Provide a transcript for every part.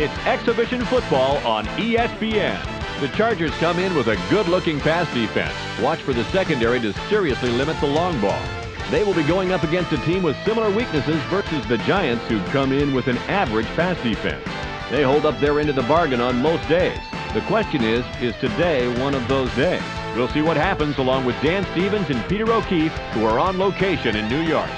It's exhibition football on ESPN. The Chargers come in with a good-looking pass defense. Watch for the secondary to seriously limit the long ball. They will be going up against a team with similar weaknesses versus the Giants, who come in with an average pass defense. They hold up their end of the bargain on most days. The question is today one of those days? We'll see what happens along with Dan Stevens and Peter O'Keefe, who are on location in New York.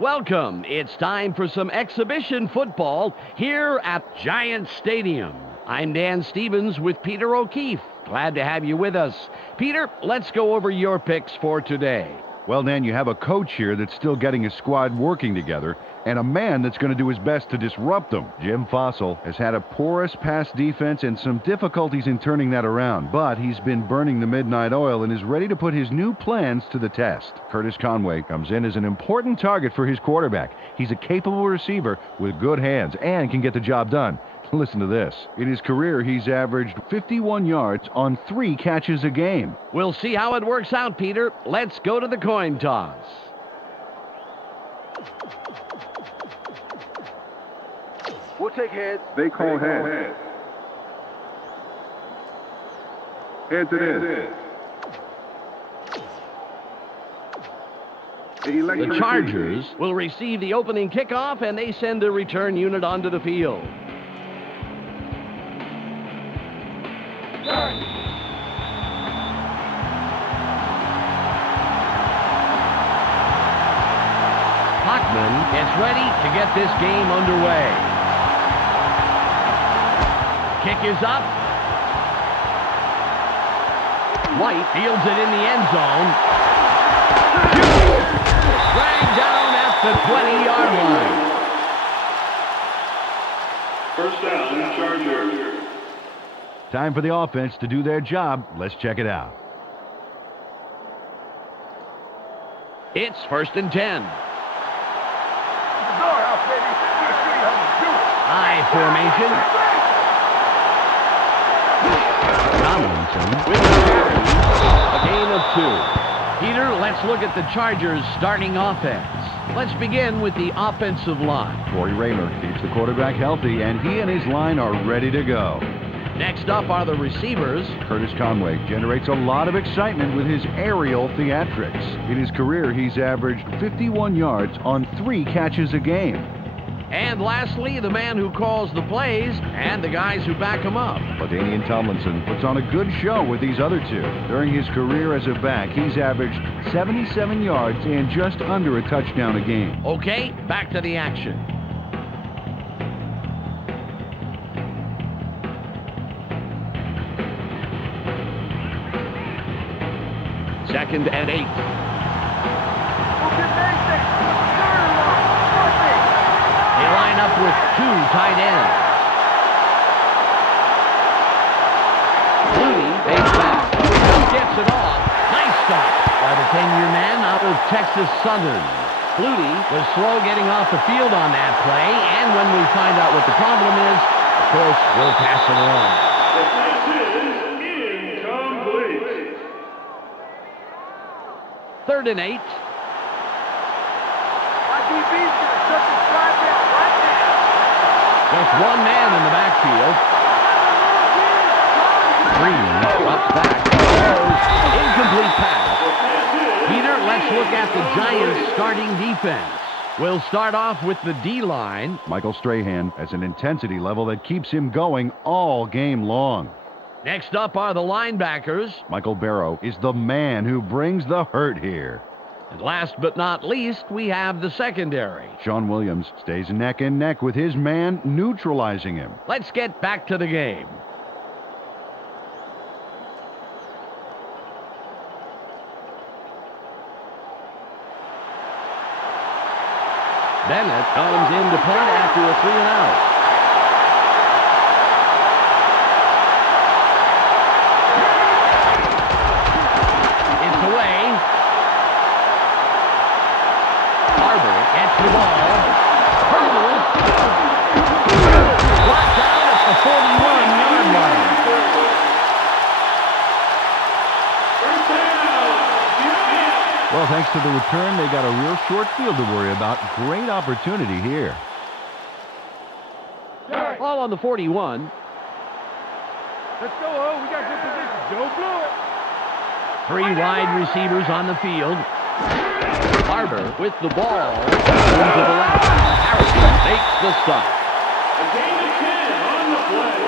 Welcome. It's time for some exhibition football here at Giant Stadium. I'm Dan Stevens with Peter O'Keefe. Glad to have you with us. Peter, let's go over your picks for today. Well, Dan, you have a coach here that's still getting his squad working together, and a man that's going to do his best to disrupt them. Jim Fossil has had a porous pass defense and some difficulties in turning that around, but he's been burning the midnight oil and is ready to put his new plans to the test. Curtis Conway comes in as an important target for his quarterback. He's a capable receiver with good hands and can get the job done. Listen to this. In his career, he's averaged 51 yards on 3 catches a game. We'll see how it works out, Peter. Let's go to the coin toss. We'll take heads. They call heads. Heads it is. The Chargers will receive the opening kickoff, and they send a return unit onto the field. Hockman gets ready to get this game underway. Kick is up. White fields it in the end zone. Dragged down at the 20-yard line. First down, Chargers. Time for the offense to do their job. Let's check it out. It's 1st and 10. I formation. Tomlinson with a gain of 2. Peter, let's look at the Chargers' starting offense. Let's begin with the offensive line. Corey Raymer keeps the quarterback healthy, and he and his line are ready to go. Next up are the receivers. Curtis Conway generates a lot of excitement with his aerial theatrics. In his career, he's averaged 51 yards on 3 catches a game. And lastly, the man who calls the plays and the guys who back him up. LaDainian Tomlinson puts on a good show with these other two. During his career as a back, he's averaged 77 yards and just under a touchdown a game. Okay, back to the action. Second and 8. They line up with 2 tight ends. Flutie takes back. Gets it off. Nice stop by the 10-year man out of Texas Southern. Flutie was slow getting off the field on that play, and when we find out what the problem is, of course, we'll pass it along. The pass is incomplete. 3rd and 8. Just one man in the backfield. Green drops back. Incomplete pass. Peter, let's look at the Giants' starting defense. We'll start off with the D-line. Michael Strahan has an intensity level that keeps him going all game long. Next up are the linebackers. Michael Barrow is the man who brings the hurt here. And last but not least, we have the secondary. Sean Williams stays neck and neck with his man, neutralizing him. Let's get back to the game. Bennett comes in to punt after a 3-and-out. Gets the ball. Hurdle. Brought down at the 41-yard line. Well, thanks to the return, they got a real short field to worry about. Great opportunity here. Ball on the 41. Let's go, O. We got good position. Don't blow it. 3 wide receivers on the field. Barber with the ball. Into the left. Harrison makes the stop. A gain of 10 on the play.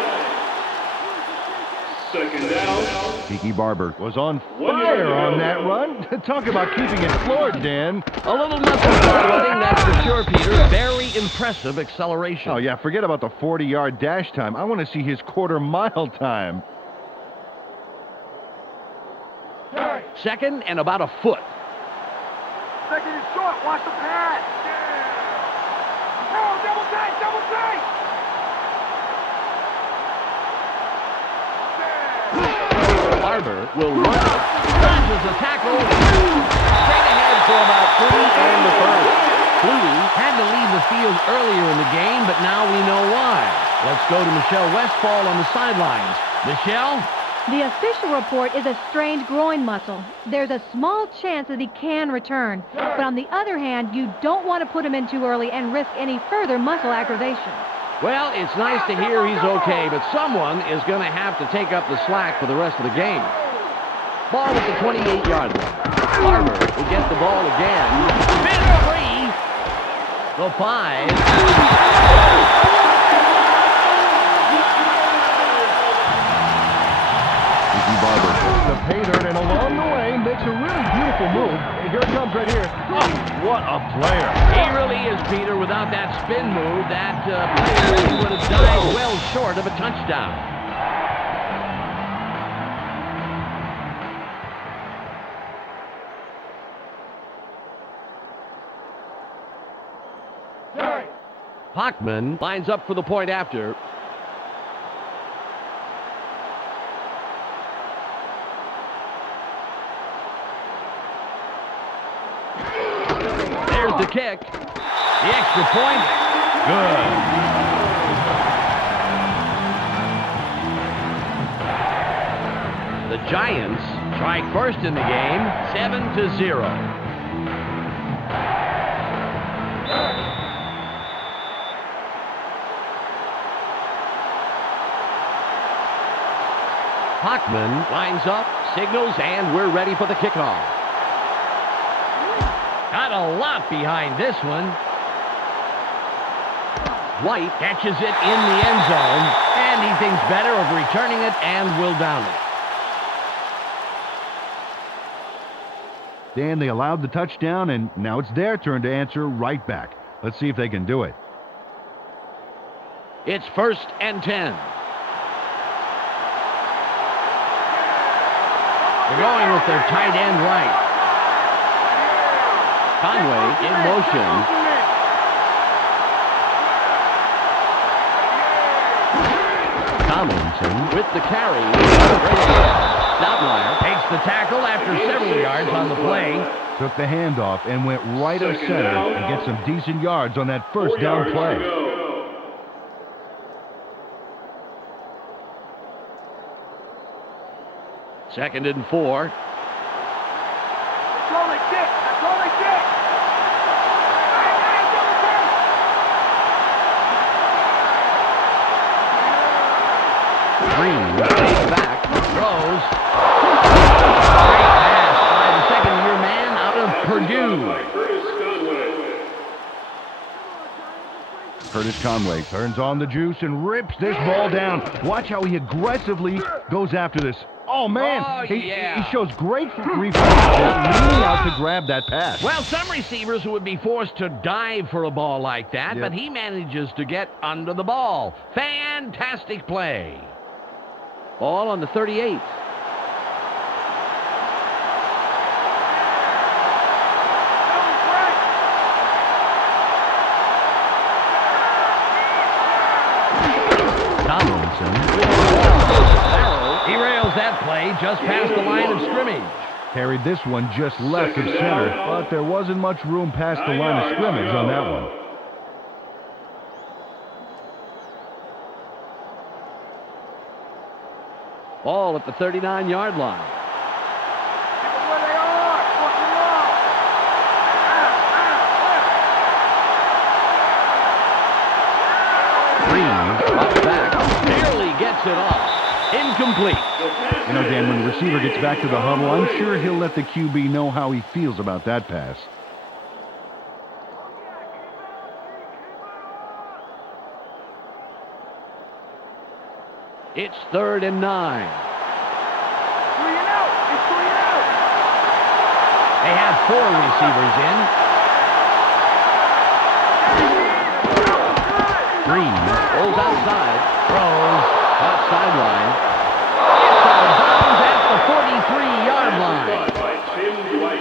Second down. Tiki Barber was on fire on that run. Talk about keeping it floored, Dan. A little muscle following, that's for sure, Peter. Very impressive acceleration. Oh, yeah, forget about the 40-yard dash time. I want to see his quarter-mile time. Second and about a foot. Second is short. Watch the pass. Oh, double tight, double tight. Barber will run it. Dodges a tackle. Straight ahead for about 3 and the third. Flutie had to leave the field earlier in the game, but now we know why. Let's go to Michelle Westfall on the sidelines. Michelle? The official report is a strained groin muscle. There's a small chance that he can return. But on the other hand, you don't want to put him in too early and risk any further muscle aggravation. Well, it's nice to hear he's okay, but someone is going to have to take up the slack for the rest of the game. Ball at the 28-yard line. Barber will get the ball again. Spin free. The 5. Barber takes the pay dirt and along the way makes a really beautiful move. Here it comes right here. Oh, what a player. He really is, Peter. Without that spin move, that player really would have died well short of a touchdown. Bachman lines up for the point after. The kick. The extra point. Good. The Giants strike first in the game, 7-0. Bachman lines up, signals, and we're ready for the kickoff. Got a lot behind this one. White catches it in the end zone, and he thinks better of returning it and will down it. Dan, they allowed the touchdown, and now it's their turn to answer right back. Let's see if they can do it. It's 1st and 10. They're going with their tight end right. Conway in motion. Tomlinson with the carry. Stoutmeyer takes the tackle after several yards on the play. Took the handoff and went right of center and get some decent yards on that first down play. Second and 4. Green stays back, throws. Great pass by the second-year man out of Purdue. Curtis Conway turns on the juice and rips this ball down. Watch how he aggressively goes after this. Oh, man. He shows great reflexes leaning out to grab that pass. Well, some receivers would be forced to dive for a ball like that, but he manages to get under the ball. Fantastic play. Ball on the 38. Tomlinson. He rails that play just past the line of scrimmage. Carried this one just left of center, but there wasn't much room past the line of scrimmage on that one. Ball at the 39-yard line. Green incomplete. You know, Dan, when the receiver gets back to the huddle, I'm sure he'll let the QB know how he feels about that pass. It's 3rd and 9. 3 and out. It's 3 and out. They have 4 receivers in. Green pulls outside, throws, caught sideline. It's out of bounds at the 43-yard line. By Tim Dwight.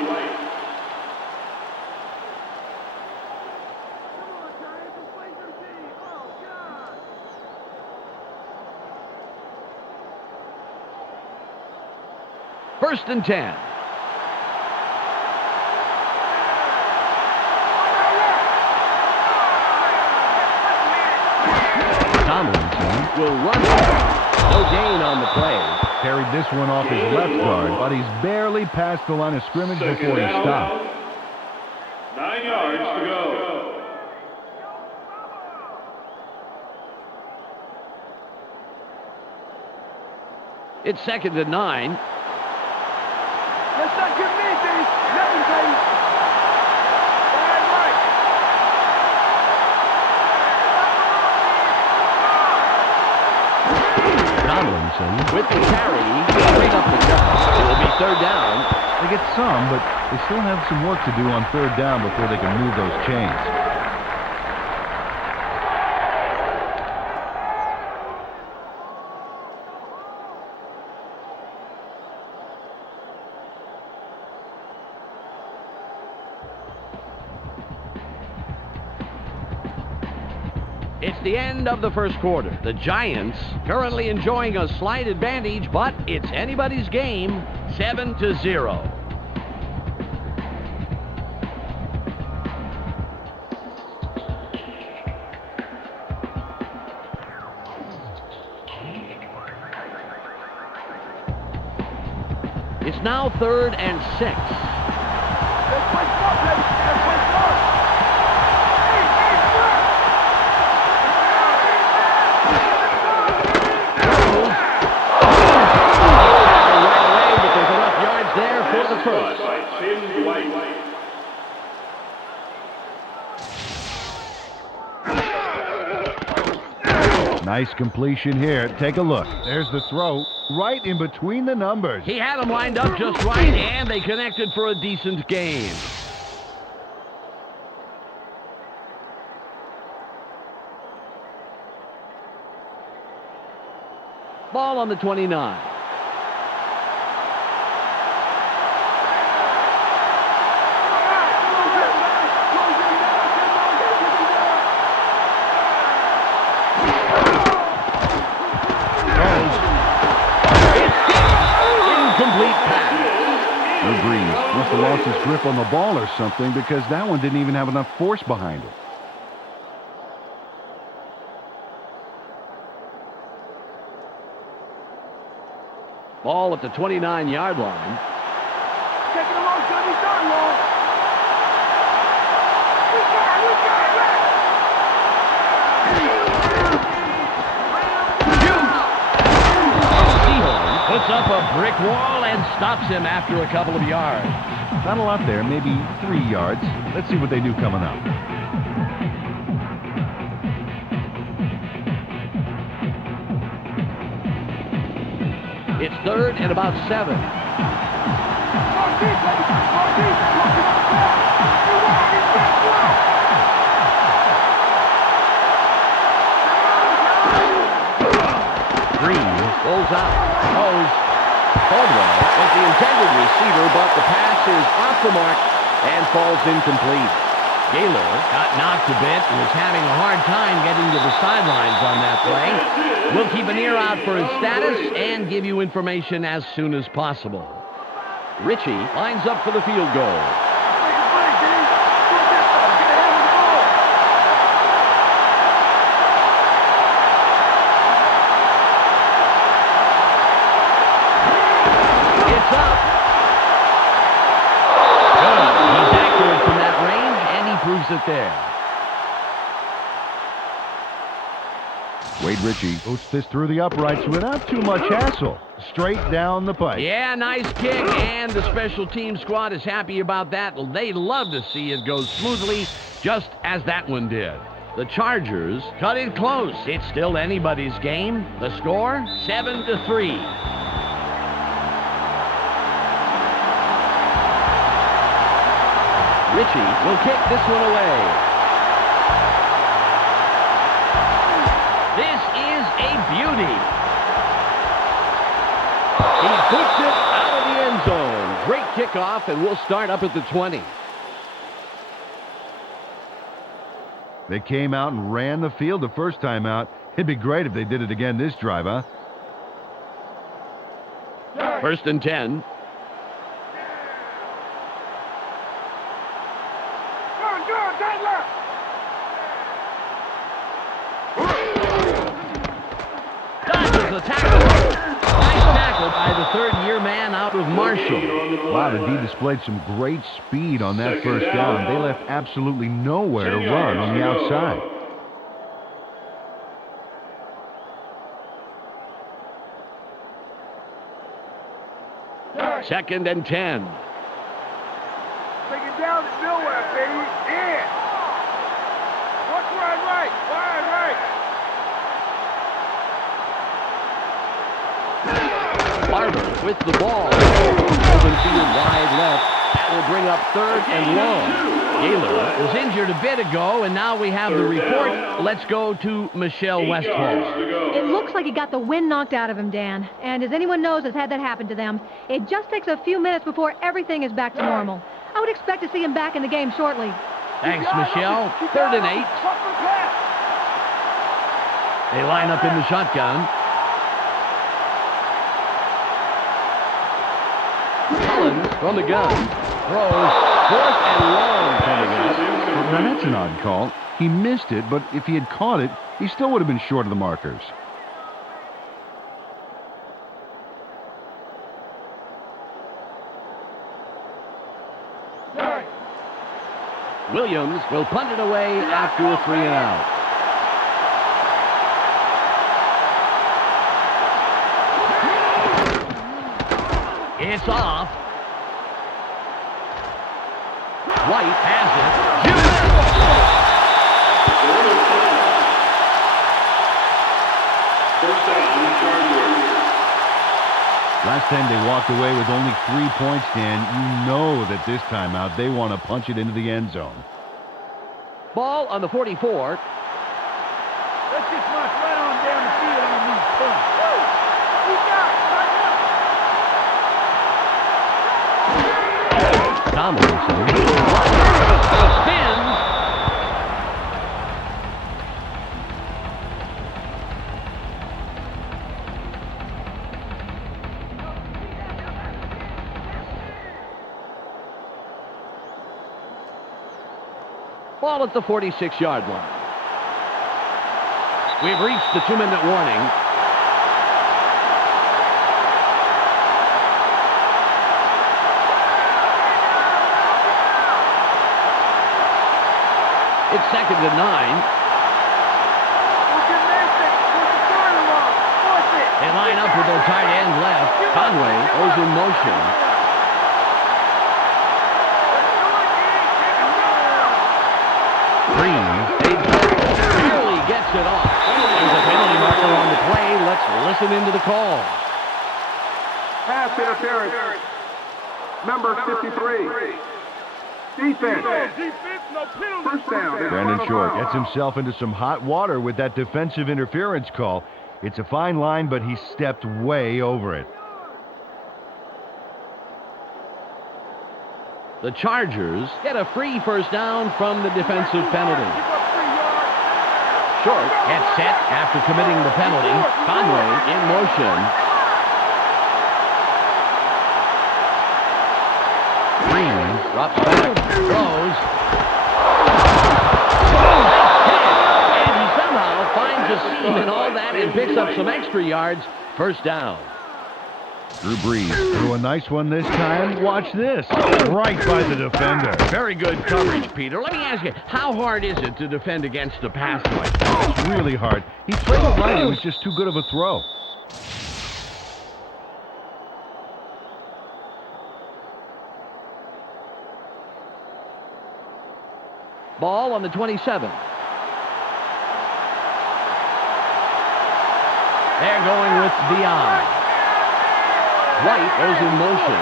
First and 10. Tomlinson will run it. No gain on the play. Carried this one off his left guard, but he's barely past the line of scrimmage before he stopped. 9 yards to go. It's 2nd and 9. Let's not get me, Dave. Nothing, baby. Right. Tomlinson with the carry, straight up the gut. It will be 3rd down. They get some, but they still have some work to do on 3rd down before they can move those chains. It's the end of the first quarter. The Giants currently enjoying a slight advantage, but it's anybody's game, 7-0. It's now 3rd and 6. Let's play smart, baby. Let's play smart. Right away, but there's enough yards there for the first. By Tim Dwight. Nice completion here. Take a look. There's the throw right in between the numbers. He had them lined up just right, and they connected for a decent gain. Ball on the 29. Incomplete pass. Drew Brees must have lost his grip on the ball or something, because that one didn't even have enough force behind it. Ball at the 29-yard line. Taking a long time, he's done long. We got Seahorn puts up a brick wall and stops him after a couple of yards. Not a lot there, maybe 3 yards. Let's see what they do coming up. It's 3rd and about 7. Green rolls out. Throws. Caldwell was the intended receiver, but the pass is off the mark and falls incomplete. Gaylor got knocked a bit and was having a hard time getting to the sidelines on that play. We'll keep an ear out for his status and give you information as soon as possible. Ritchie lines up for the field goal. It's up. Good. He's accurate from that range, and he proves it there. Wade Ritchie boots this through the uprights without too much hassle. Straight down the pipe. Yeah, nice kick, and the special team squad is happy about that. They love to see it go smoothly, just as that one did. The Chargers cut it close. It's still anybody's game. The score, 7-3. Ritchie will kick this one away. This is a beauty. He puts it out of the end zone. Great kickoff, and we'll start up at the 20. They came out and ran the field the first time out. It'd be great if they did it again this drive, huh? 1st and 10. Dodges the tackle. Nice tackle by the third-year man out of Marshall. Wow, the D displayed some great speed on that first down. They left absolutely nowhere to run on the outside. Second and 10. Take it down to nowhere, baby. Yeah. Watch wide right. Wide right. Barber with the ball. Open field wide left. That will bring up 3rd and long. Gaylor was injured a bit ago, and now we have the report. Let's go to Michelle Westphal. It looks like he got the wind knocked out of him, Dan. And as anyone knows has had that happen to them, it just takes a few minutes before everything is back to normal. I would expect to see him back in the game shortly. Thanks, Michelle. 3rd and 8. They line up in the shotgun. Collins from the gun. Throws 4th and long coming up. Now that's an odd call. He missed it, but if he had caught it, he still would have been short of the markers. Williams will punt it away after a 3 and out. It's off. White has it. Last time they walked away with only 3 points, Dan. You know that this time out they want to punch it into the end zone. Ball on the 44. Let's just march right on down the field on these punts. You got it. Tomlinson spins. Ball at the 46-yard line. We've reached the 2-minute warning. It's 2nd and 9. They line up with their tight end left. Conway goes in motion. Green barely gets it off. There's a penalty marker on the play. Let's listen into the call. Pass interference. Number 53. Defense. First down. Brandon Short gets himself into some hot water with that defensive interference call. It's a fine line, but he stepped way over it. The Chargers get a free first down from the defensive penalty. Short gets set after committing the penalty. Conway in motion. Green drops back, throws. And he somehow finds a seam in all that and picks up some extra yards. First down. Drew Brees threw a nice one this time. Watch this. Right by the defender. Very good coverage, Peter. Let me ask you, how hard is it to defend against a pass like that? It's really hard. He played it right. It was just too good of a throw. Ball on the 27. They're going with the eye. White goes in motion.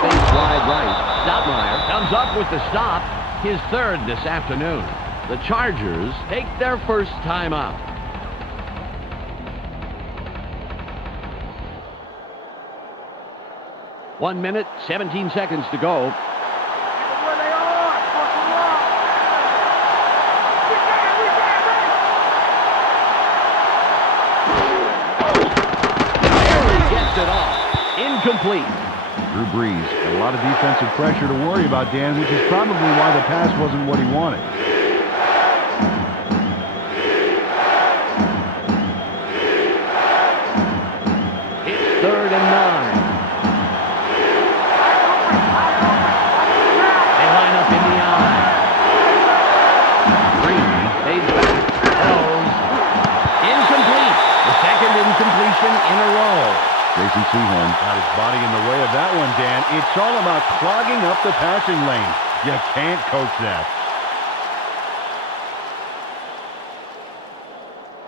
Space wide right. Stoutmeyer comes up with the stop, his third this afternoon. The Chargers take their first time out. One minute, 17 seconds to go. Incomplete. Drew Brees, a lot of defensive pressure to worry about, Dan, which is probably why the pass wasn't what he wanted. It's 3rd and 9. They line up in the eye. Green fades back. Throws. Incomplete. The second incompletion in a row. Jason Sehorn got his body in the way of that one, Dan. It's all about clogging up the passing lane. You can't coach that.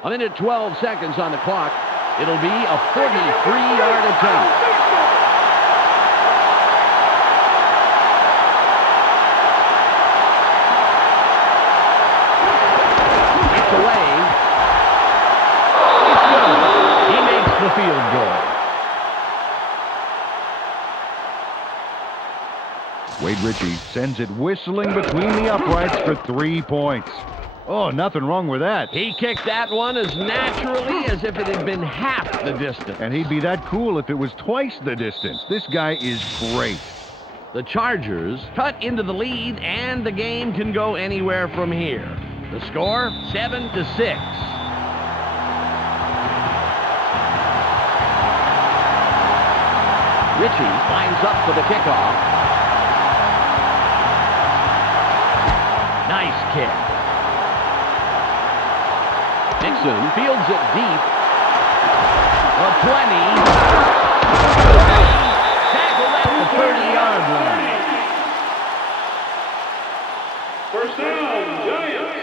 A minute, 12 seconds on the clock. It'll be a 43-yard attempt. It's away. It's good. He makes the field goal. Wade Ritchie sends it whistling between the uprights for 3 points. Oh, nothing wrong with that. He kicked that one as naturally as if it had been half the distance. And he'd be that cool if it was twice the distance. This guy is great. The Chargers cut into the lead, and the game can go anywhere from here. The score, 7-6. Ritchie lines up for the kickoff. Nice kick. Dixon fields it deep. A 20. Tackled at the 30-yard line. First down, Giants.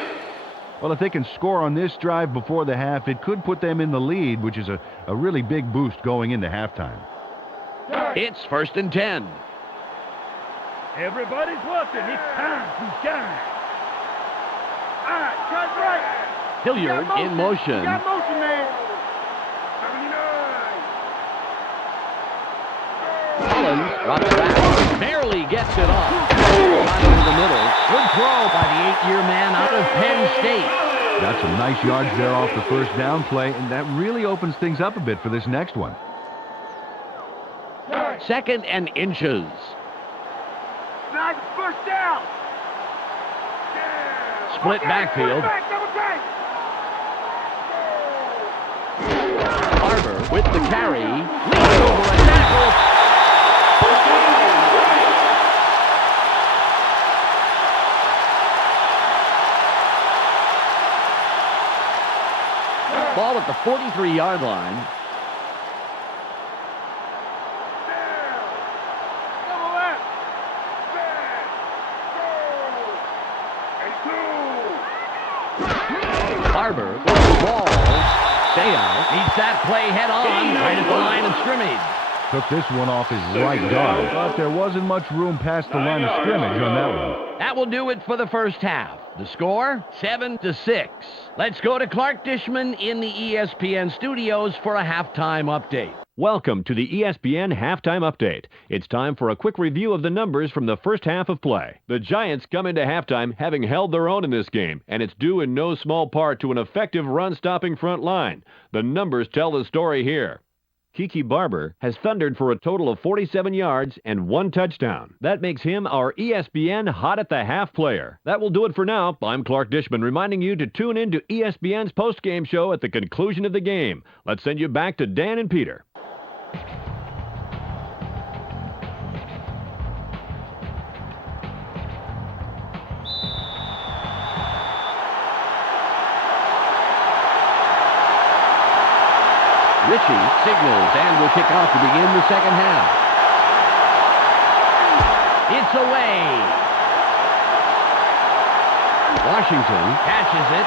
Well, if they can score on this drive before the half, it could put them in the lead, which is a really big boost going into halftime. It's 1st and 10. Everybody's watching. It's time to shine. All right, cut right. Hilliard in motion. You got motion, man. 79. Collins drops back. Barely gets it off. Right in the middle. Good throw by the 8-year man out of Penn State. Got some nice yards there off the first down play, and that really opens things up a bit for this next one. 2nd and inches. Nice first down. Split backfield. Barber with the carry. Leads over a tackle. Ball at the 43-yard line. Barber with the ball. Stay out. Meets that play head on right at the line of scrimmage. Took this one off his right guard, but there wasn't much room past the line of scrimmage on that one. That will do it for the first half. The score, 7-6. Let's go to Clark Dishman in the ESPN studios for a halftime update. Welcome to the ESPN Halftime Update. It's time for a quick review of the numbers from the first half of play. The Giants come into halftime having held their own in this game, and it's due in no small part to an effective run-stopping front line. The numbers tell the story here. Kiki Barber has thundered for a total of 47 yards and 1 touchdown. That makes him our ESPN Hot at the Half player. That will do it for now. I'm Clark Dishman reminding you to tune in to ESPN's post-game show at the conclusion of the game. Let's send you back to Dan and Peter. Ritchie signals and will kick off to begin the second half. It's away. Washington catches it.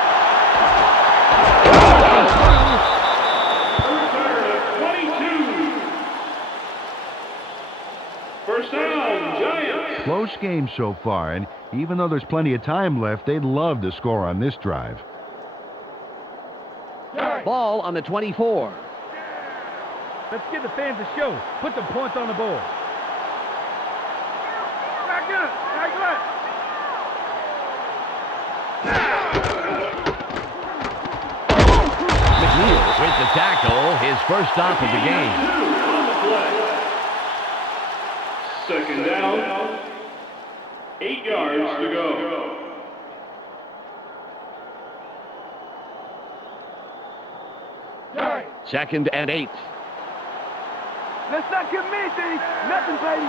First down, Giants. Close game so far, and even though there's plenty of time left, they'd love to score on this drive. Ball on the 24. Let's give the fans a show. Put the points on the board. Back up. Back up. McNeil with the tackle, his first stop of the game. On the play. Second down. 8 yards to go. Second and 8. Let's not give me things. Nothing, baby.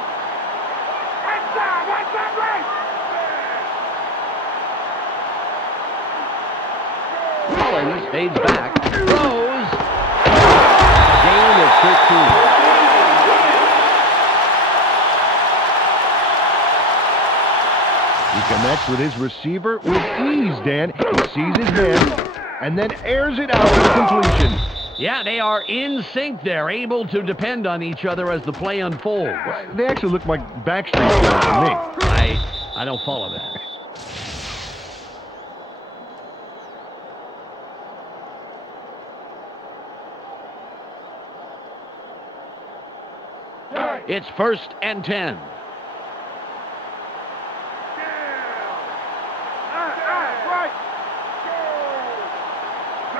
Inside. Right. Collins fades back, throws. A gain of 13. He connects with his receiver with ease, Dan. He sees his man and then airs it out for completion. Yeah, they are in sync. They're able to depend on each other as the play unfolds. They actually look like Backstreet Boys to me. I don't follow that. It's first and 10.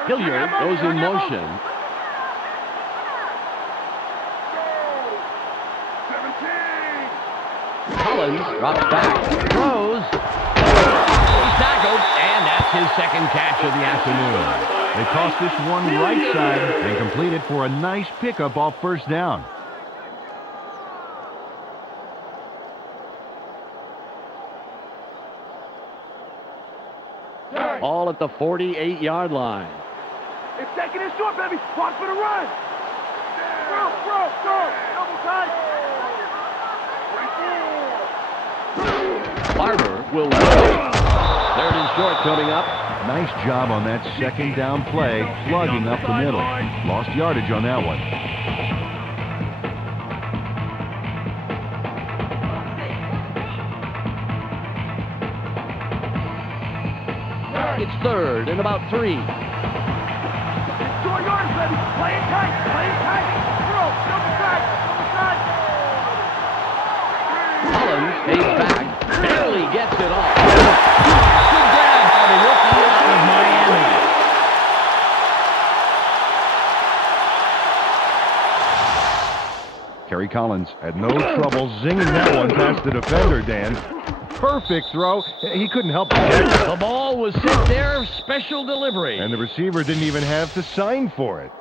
Hilliard goes in motion. 17. Collins drops back, throws. He's tackled, and that's his second catch of the afternoon. They toss this one right side and complete it for a nice pickup off first down. All at the 48-yard line. It's taking it short, baby. Watch for the run. Go. Double tight. Barber will win. Third and short coming up. Nice job on that second down play, plugging up the middle. Lost yardage on that one. It's third and about 3. 4 yards, baby. Play it tight. Throw. Double tight. Collins stays back, barely gets it off. Good grab by the rookie out of Miami. Kerry Collins had no trouble zinging that one past the defender, Dan. Perfect throw. He couldn't help it. The ball was sent there, special delivery. And the receiver didn't even have to sign for it.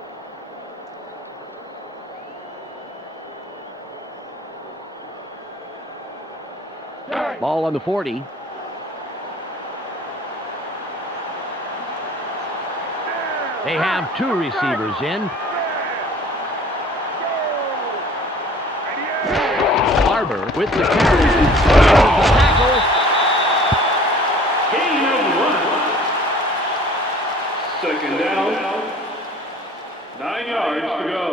Ball on the 40. They have 2 receivers in. Barber with the carry. The tackle. Gain of 1. Second down. 9 yards to go.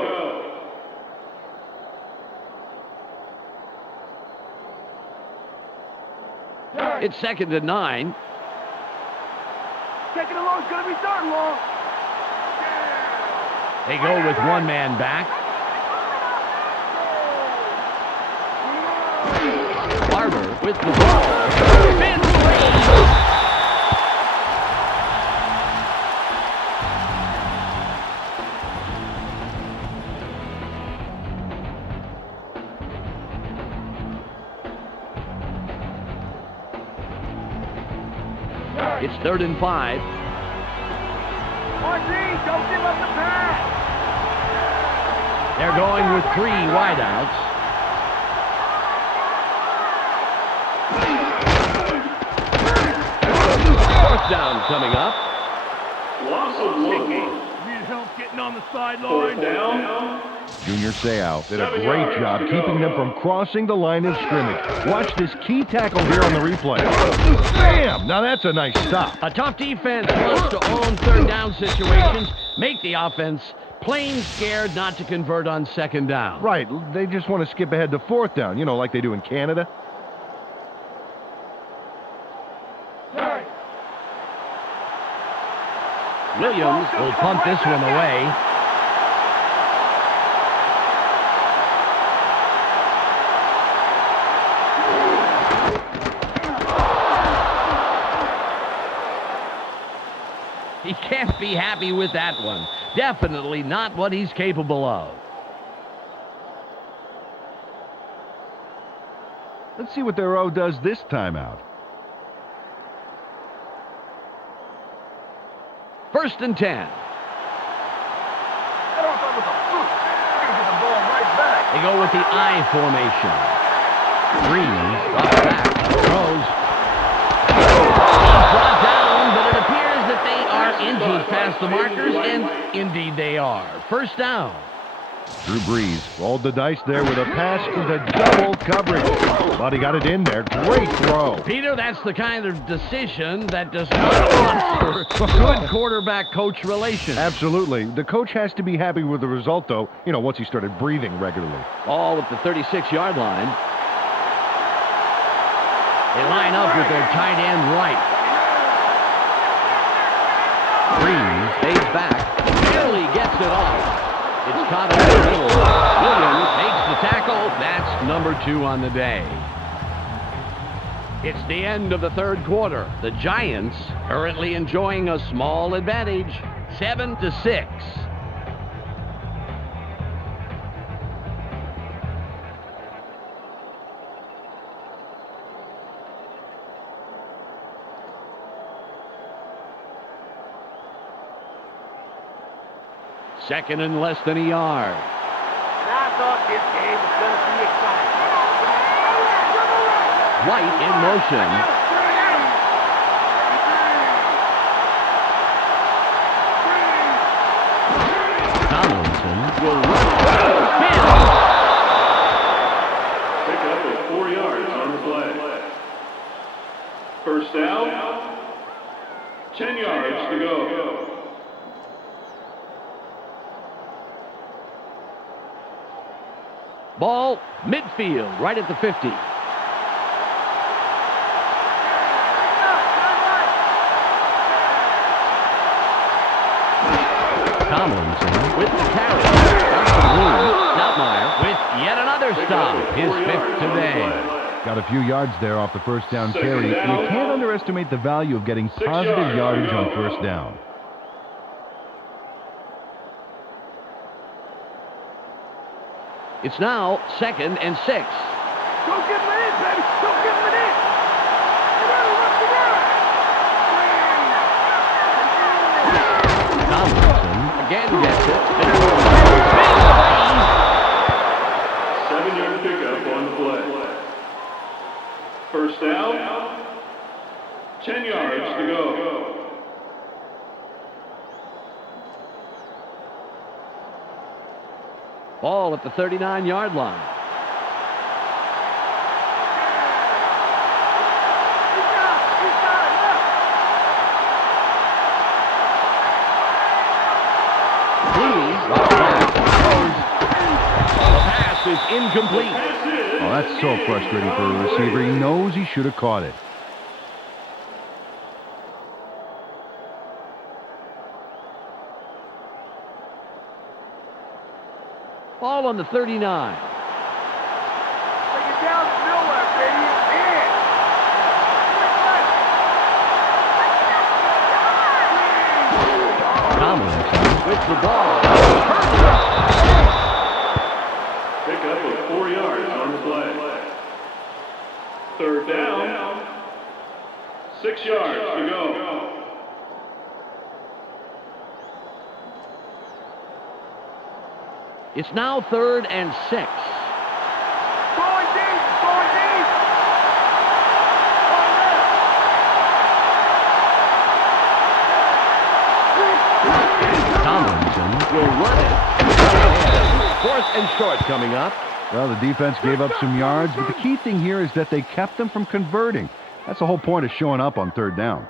It's second and 9. Second and long is going to be third and long. They go with one man back. Barber with the ball. Spins free. It's 3rd and 5. RG, don't give up the pass. They're going with 3 wideouts. Fourth down coming up. Loss of 1. Need help getting on the sideline. 4th down. Junior Seau did a great job keeping them from crossing the line of scrimmage. Watch this key tackle here on the replay. Bam! Now that's a nice stop. A tough defense wants to own 3rd down situations, make the offense plain scared not to convert on 2nd down. Right, they just want to skip ahead to 4th down, you know, like they do in Canada. Williams will punt this one away. He can't be happy with that one. Definitely not what he's capable of. Let's see what their O does this time out. 1st and 10. That offense was a fluke. They're gonna get the ball right back. They go with the I formation. Breeze drops back, throws. He's brought down, but it appears that they are inches past the markers, and indeed they are. 1st down. Drew Brees rolled the dice there with a pass into double coverage. But he got it in there. Great throw. Peter, that's the kind of decision that does not foster good quarterback-coach relations. Absolutely. The coach has to be happy with the result, though, you know, once he started breathing regularly. Ball at the 36-yard line. They line up with their tight end right. Breeze fades back. Nearly gets it off. It's caught in the middle. Williams makes the tackle. That's number 2 on the day. It's the end of the 3rd quarter. The Giants currently enjoying a small advantage, 7-6. Second and less than a yard. And I thought this game was going to be exciting. White in motion. Tomlinson will run. Pick up of 4 yards on the play. 1st down. 10 yards to go. Ball midfield, right at the 50. Tomlinson with the carry. Stoutmeyer with yet another stop. His 5th today. Got a few yards there off the 1st down carry. You can't underestimate the value of getting positive yardage on 1st down. It's now 2nd and 6. Don't give him an inch, baby. Don't give him an inch. Tomlinson again gets it. 7-yard pickup on the play. 1st down. 10 yards to go. Ball at the 39-yard line. Pass is incomplete. Oh, that's so frustrating for a receiver. He knows he should have caught it. Ball on the 39. Take it down to nowhere, baby. In. Tomlinson with the ball. Pick up of 4 yards on the play. 3rd down. 6 yards to go. It's now 3rd and 6. Going deep, going deep. Tomlinson will run it. 4th and short coming up. Well, the defense gave up some yards, but the key thing here is that they kept them from converting. That's the whole point of showing up on 3rd down.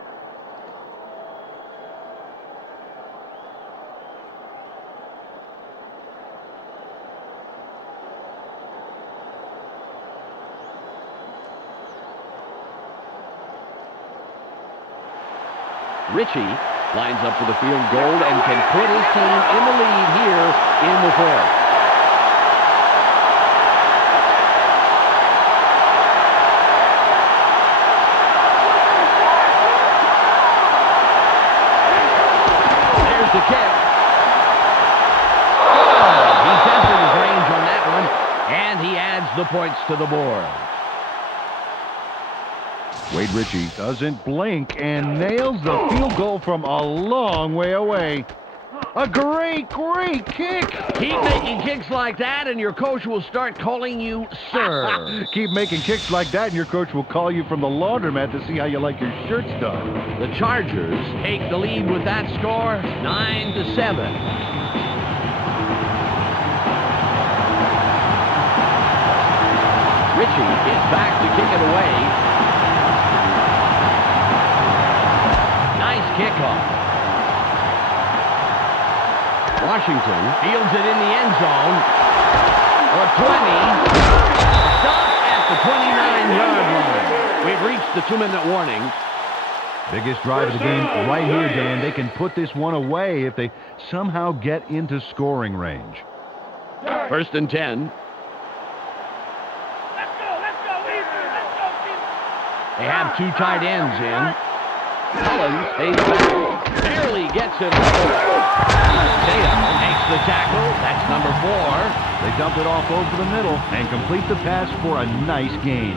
Ritchie lines up for the field goal and can put his team in the lead here in the 4th. There's the kick. Oh, he tested his range on that one, and he adds the points to the board. Wade Ritchie doesn't blink and nails the field goal from a long way away. A great kick. Keep making kicks like that, and your coach will start calling you sir. Keep making kicks like that, and your coach will call you from the laundromat to see how you like your shirts done. The Chargers take the lead with that score, 9-7. Ritchie is back to kick it away. Kickoff. Washington fields it in the end zone. A 20. Stop at the 29-yard line. We've reached the 2-minute warning. Biggest drive of the game right here, Dan. They can put this one away if they somehow get into scoring range. 1st and 10. They have 2 tight ends in. Collins stays back, barely gets it off. Sega makes the tackle. That's number 4. They dump it off over the middle and complete the pass for a nice gain.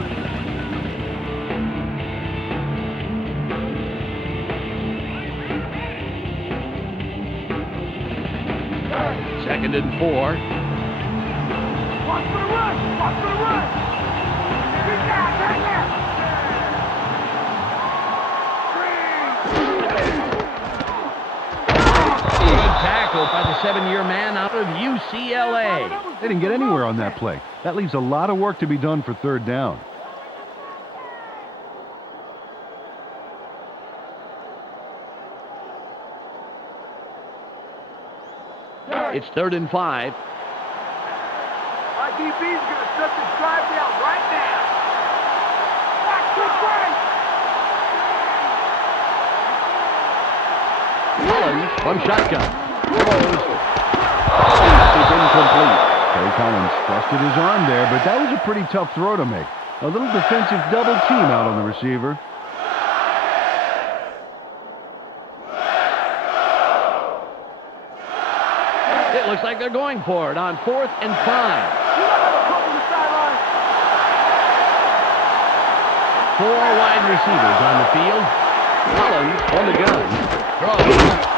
Second and 4. Watch for the run, watch for the run. Get down, right now. Tackled by the 7-year man out of UCLA. They didn't get anywhere on that play. That leaves a lot of work to be done for 3rd down. It's 3rd and 5. My DB's going to shut this drive down right now. Watch the break. Collins from shotgun. Throws. Is incomplete. Terry Collins trusted his arm there, but that was a pretty tough throw to make. A little defensive double team out on the receiver. It looks like they're going for it on 4th and 5. 4 wide receivers on the field. Collins on the gun. Throws.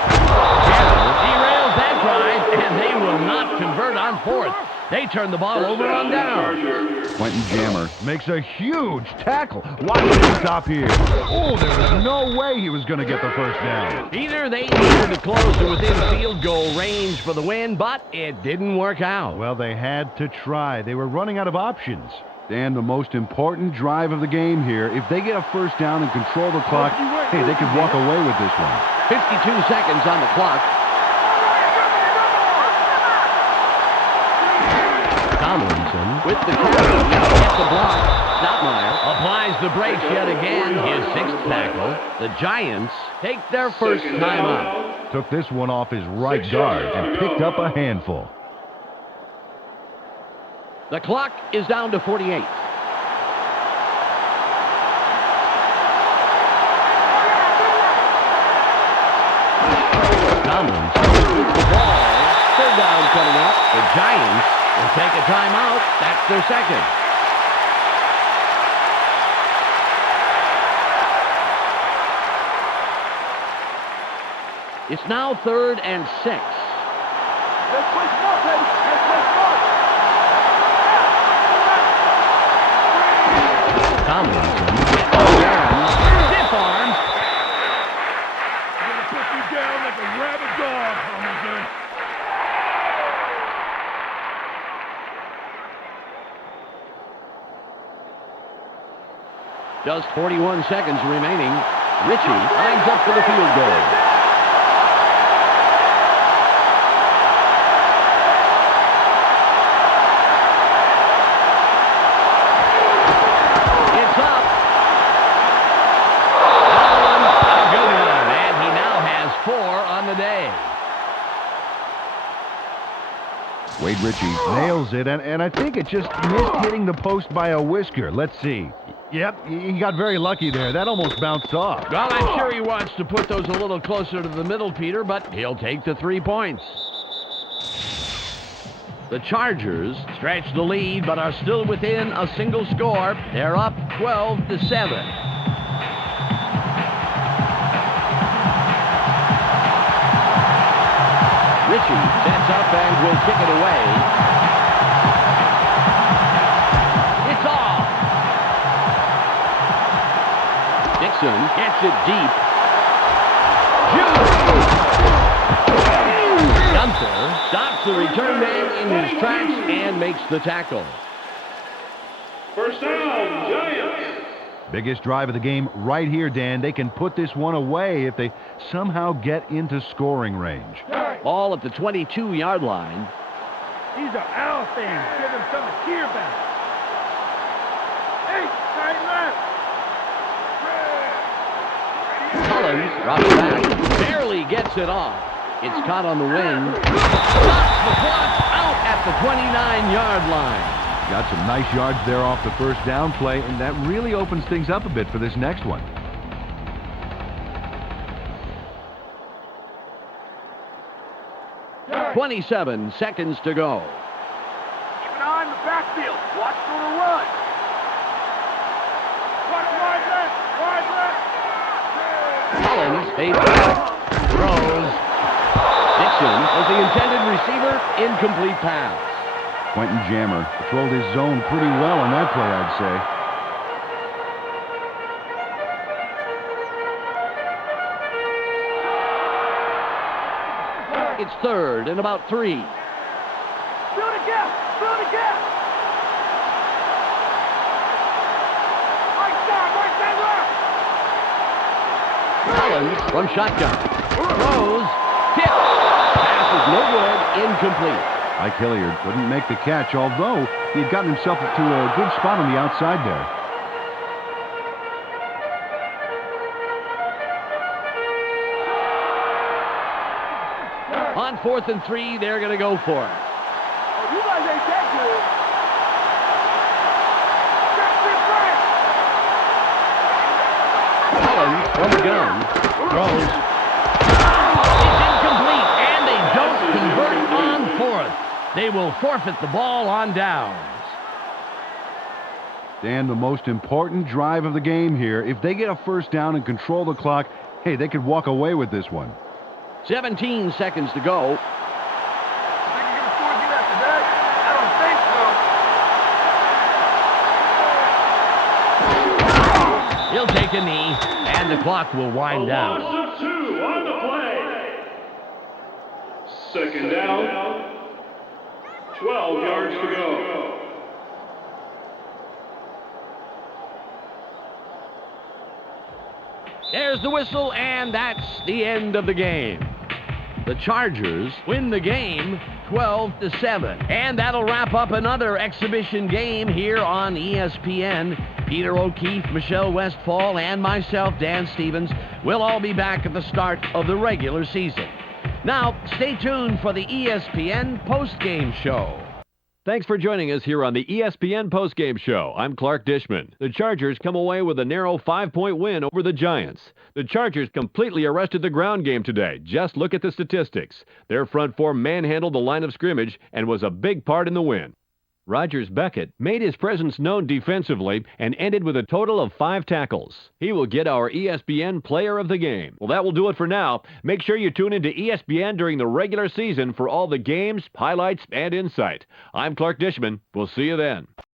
Derails that drive, and they will not convert on 4th. They turn the ball over on down. Quentin Jammer makes a huge tackle. Watch him stop here. Oh, there was no way he was going to get the 1st down. Either they needed to close to within field goal range for the win, but it didn't work out. Well, they had to try. They were running out of options. And the most important drive of the game here, if they get a 1st down and control the clock, hey, they could walk away with this one. 52 seconds on the clock. Tomlinson with the carry. Gets the block. Stottmeyer applies the brakes yet again. His 6th tackle. The Giants take their 1st timeout. Took this one off his right guard and picked up a handful. The clock is down to 48. Tomlinson with the ball. 3rd down coming up. The Giants will take a timeout. That's their 2nd. It's now 3rd and 6. Let's play smart, baby. Let's play smart. Tomlinson. Again. Stiff arm. I'm gonna put you down like a rabid dog, Tomlinson. Just 41 seconds remaining. Ritchie lines up for the field goal. It's up. A good one, and he now has 4 on the day. Wade Ritchie nails it, and I think it just missed hitting the post by a whisker. Let's see. Yep, he got very lucky there. That almost bounced off. Well, I'm sure he wants to put those a little closer to the middle, Peter, but he'll take the 3 points. The Chargers stretch the lead, but are still within a single score. They're up 12-7. Ritchie sets up and will kick it away. It's off. Dixon gets it deep. Gunther stops the return man in his tracks and makes the tackle. First down, Giants. Biggest drive of the game right here, Dan. They can put this one away if they somehow get into scoring range. Ball at the 22-yard line. These are our fans. Give them something to cheer about. Hey, tight left. Collins drops back, barely gets it off. It's caught on the wing. Stops the clock out at the 29-yard line. Got some nice yards there off the first down play, and that really opens things up a bit for this next one. Hey. 27 seconds to go. Keep an eye on the backfield. Watch for a run. Watch wide left. Wide left. Collins fades back, throws. Dixon was the intended receiver. Incomplete pass. Quentin Jammer controlled his zone pretty well on that play, I'd say. It's 3rd and about 3. Build a gap. Build a gap. Right side, Collins from shotgun. Throws. Tip. Pass is no good. Incomplete. Mike Hilliard couldn't make the catch, although he had gotten himself to a good spot on the outside there. On 4th and 3, they're going to go for it. Oh, you guys ain't that good. Collins from the gun. Throws. It's incomplete, and they don't convert on 4th. They will forfeit the ball on downs. Dan, the most important drive of the game here. If they get a first down and control the clock, hey, they could walk away with this one. 17 seconds to go. Think you're going to score you after that? I don't think so. He'll take a knee, and the clock will wind down. Loss of 2 on the play. Second down. 12 yards to go. There's the whistle, and that's the end of the game. The Chargers win the game 12-7. And that'll wrap up another exhibition game here on ESPN. Peter O'Keefe, Michelle Westfall, and myself, Dan Stevens, will all be back at the start of the regular season. Now, stay tuned for the ESPN postgame show. Thanks for joining us here on the ESPN postgame show. I'm Clark Dishman. The Chargers come away with a narrow 5-point win over the Giants. The Chargers completely arrested the ground game today. Just look at the statistics. Their front four manhandled the line of scrimmage and was a big part in the win. Rogers Beckett made his presence known defensively and ended with a total of 5 tackles. He will get our ESPN Player of the Game. Well, that will do it for now. Make sure you tune into ESPN during the regular season for all the games, highlights, and insight. I'm Clark Dishman. We'll see you then.